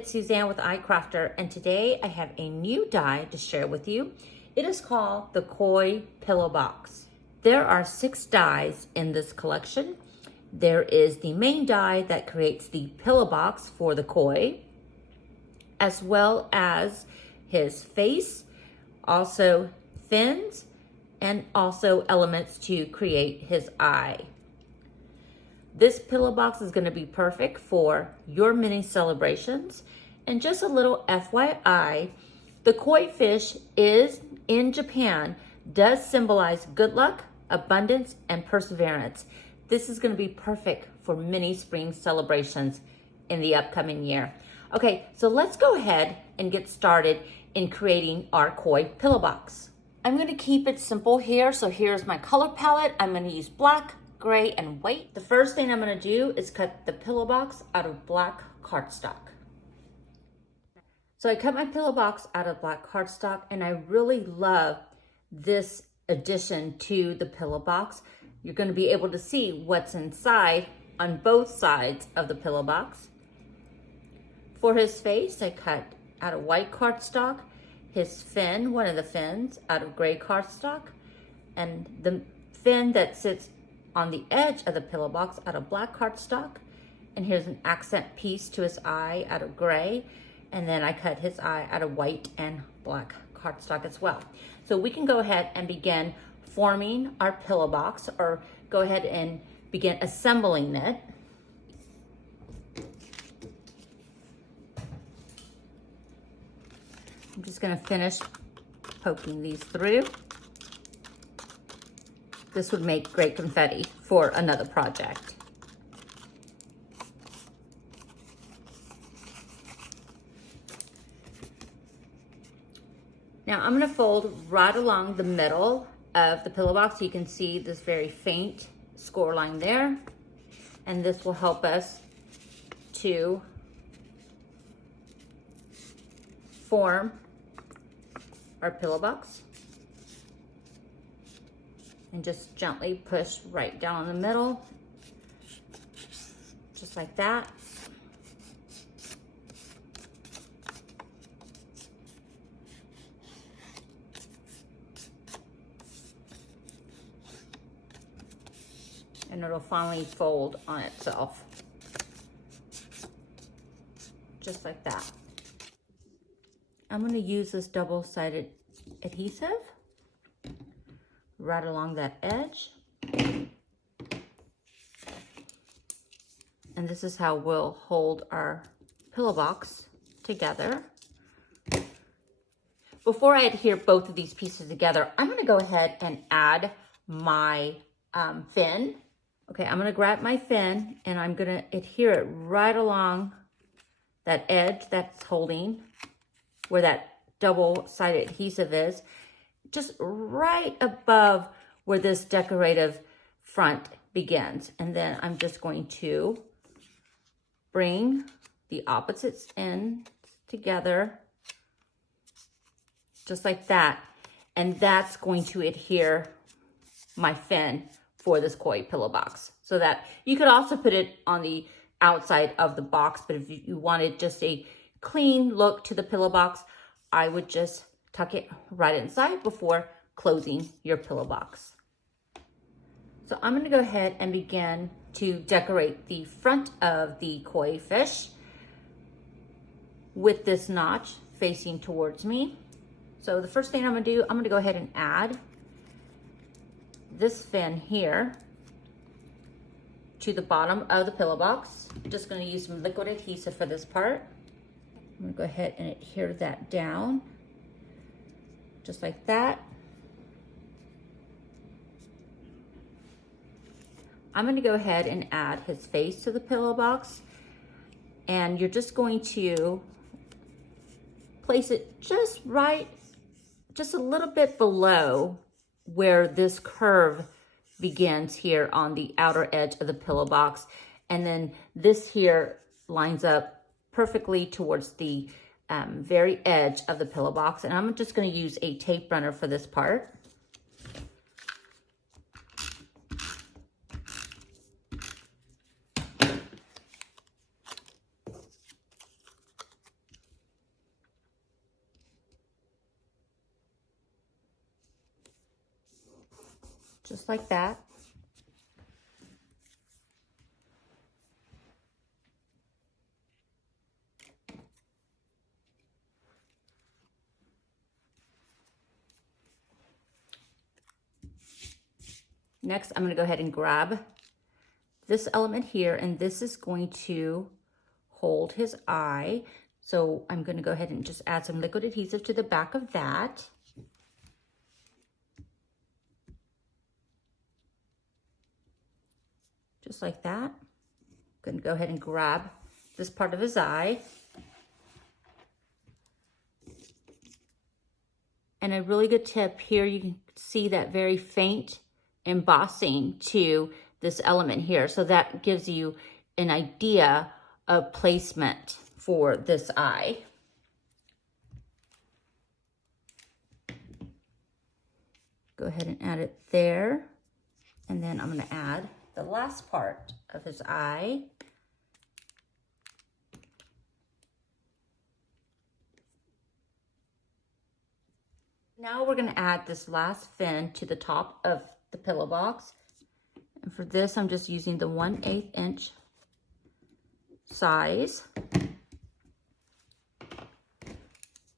it's Suzanne with iCrafter, and today I have a new die to share with you. It is called the Koi Pillow Box. There are 6 dies in this collection. There is the main die that creates the pillow box for the koi, as well as his face, also fins, and also elements to create his eye. This pillow box is going to be perfect for your mini celebrations. And just a little FYI, the koi fish is in Japan, does symbolize good luck, abundance, and perseverance. This is going to be perfect for mini spring celebrations in the upcoming year. Okay, so let's go ahead and get started in creating our koi pillow box. I'm going to keep it simple here. So here's my color palette. I'm going to use black, gray, and white. The first thing I'm going to do is cut the pillow box out of black cardstock. So I cut my pillow box out of black cardstock, and I really love this addition to the pillow box. You're going to be able to see what's inside on both sides of the pillow box. For his face, I cut out of white cardstock, his fin, one of the fins, out of gray cardstock, and the fin that sits on the edge of the pillow box out of black cardstock. And here's an accent piece to his eye out of gray. And then I cut his eye out of white and black cardstock as well. So we can go ahead and begin forming our pillow box, or go ahead and begin assembling it. I'm just going to finish poking these through. This would make great confetti for another project. Now I'm going to fold right along the middle of the pillow box so you can see this very faint score line there. And this will help us to form our pillow box. And just gently push right down the middle, just like that. And it'll finally fold on itself, just like that. I'm going to use this double-sided adhesive right along that edge. And this is how we'll hold our pillow box together. Before I adhere both of these pieces together, I'm going to go ahead and add my fin. Okay, I'm going to grab my fin and I'm going to adhere it right along that edge that's holding where that double-sided adhesive is, just right above where this decorative front begins. And then I'm just going to bring the opposites in together, just like that. And that's going to adhere my fin for this koi pillow box. So that you could also put it on the outside of the box, but if you wanted just a clean look to the pillow box, I would just tuck it right inside before closing your pillow box. So I'm going to go ahead and begin to decorate the front of the koi fish with this notch facing towards me. So the first thing I'm going to do, I'm going to go ahead and add this fin here to the bottom of the pillow box. I'm just going to use some liquid adhesive for this part. I'm going to go ahead and adhere that down, just like that. I'm going to go ahead and add his face to the pillow box, and you're just going to place it just right, just a little bit below where this curve begins here on the outer edge of the pillow box. And then this here lines up perfectly towards the very edge of the pillow box. And I'm just going to use a tape runner for this part. just like that. Next, I'm going to go ahead and grab this element here, and this is going to hold his eye. So I'm going to go ahead and just add some liquid adhesive to the back of that. Just like that. I'm going to go ahead and grab this part of his eye. And a really good tip here, you can see that very faint embossing to this element here. So that gives you an idea of placement for this eye. Go ahead and add it there. And then I'm going to add the last part of his eye. Now we're going to add this last fin to the top of the pillow box. And for this, I'm just using the 1/8 inch size.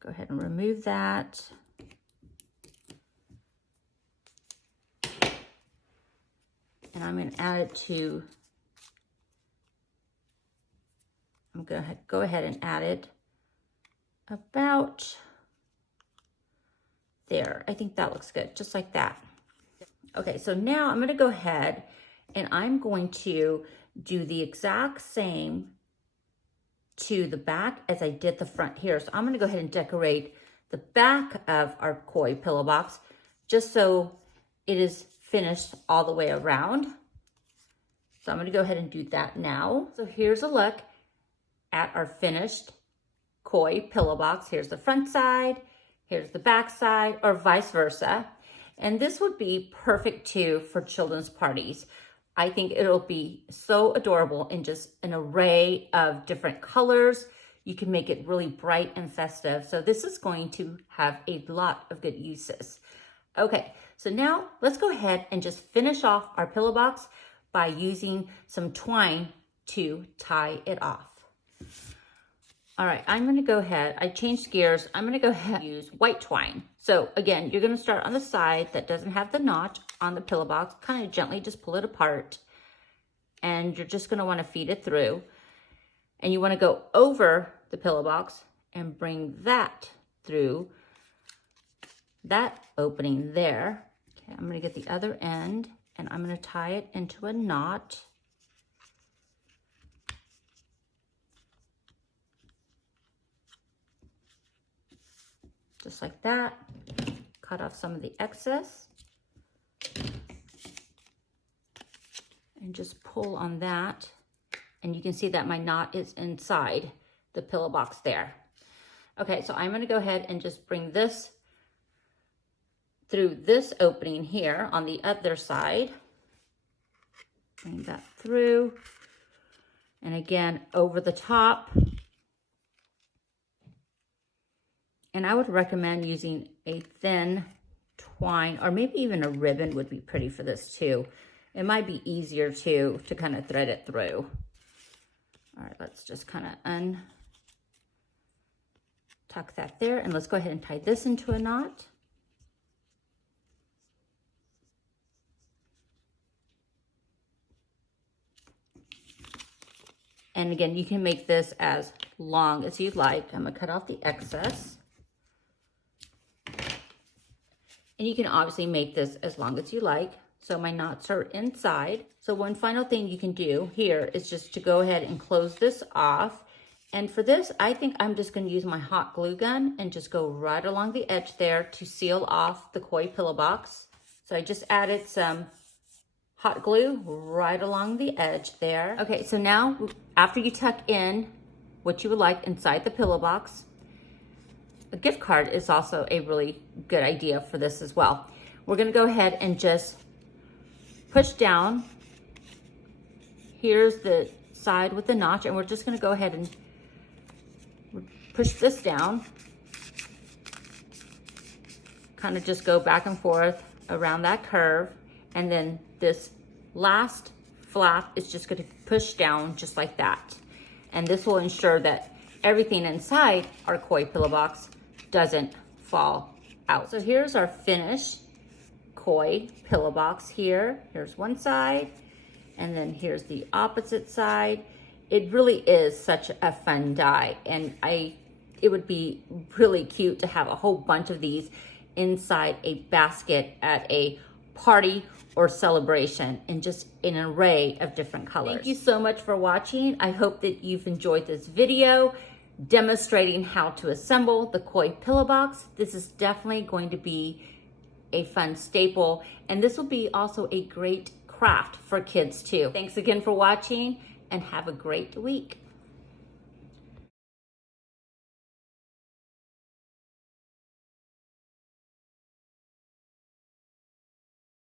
Go ahead and remove that. And I'm going to add it to, I'm going to go ahead and add it about there. I think that looks good, just like that. Okay, so now I'm going to go ahead and I'm going to do the exact same to the back as I did the front here. So I'm going to go ahead and decorate the back of our koi pillow box just so it is finished all the way around. So I'm going to go ahead and do that now. So here's a look at our finished koi pillow box. Here's the front side, here's the back side, or vice versa. And this would be perfect too for children's parties. I think it'll be so adorable in just an array of different colors. You can make it really bright and festive. So this is going to have a lot of good uses. Okay, so now let's go ahead and just finish off our pillow box by using some twine to tie it off. All right, I'm gonna go ahead, I changed gears. I'm gonna go ahead and use white twine. So again, you're gonna start on the side that doesn't have the notch on the pillow box, kind of gently just pull it apart. And you're just gonna wanna feed it through. And you wanna go over the pillow box and bring that through that opening there. Okay, I'm gonna get the other end and I'm gonna tie it into a knot. Just like that. Cut off some of the excess. And just pull on that. And you can see that my knot is inside the pillow box there. Okay, so I'm gonna go ahead and just bring this through this opening here on the other side. Bring that through. And again, over the top. And I would recommend using a thin twine, or maybe even a ribbon would be pretty for this too. It might be easier to kind of thread it through. All right, let's just kind of tuck that there, and let's go ahead and tie this into a knot. And again, you can make this as long as you'd like. I'm gonna cut off the excess. And you can obviously make this as long as you like. So my knots are inside. So one final thing you can do here is just to go ahead and close this off. And for this, I think I'm just gonna use my hot glue gun and just go right along the edge there to seal off the koi pillow box. So I just added some hot glue right along the edge there. Okay, so now after you tuck in what you would like inside the pillow box, a gift card is also a really good idea for this as well. We're gonna go ahead and just push down. Here's the side with the notch, and we're just gonna go ahead and push this down. Kind of just go back and forth around that curve. And then this last flap is just going to push down just like that. And this will ensure that everything inside our koi pillow box doesn't fall out. So here's our finished koi pillow box here. Here's one side, and then here's the opposite side. It really is such a fun die, and it would be really cute to have a whole bunch of these inside a basket at a party or celebration in just an array of different colors. Thank you so much for watching. I hope that you've enjoyed this video demonstrating how to assemble the koi pillow box. This is definitely going to be a fun staple, and this will be also a great craft for kids too. Thanks again for watching, and have a great week.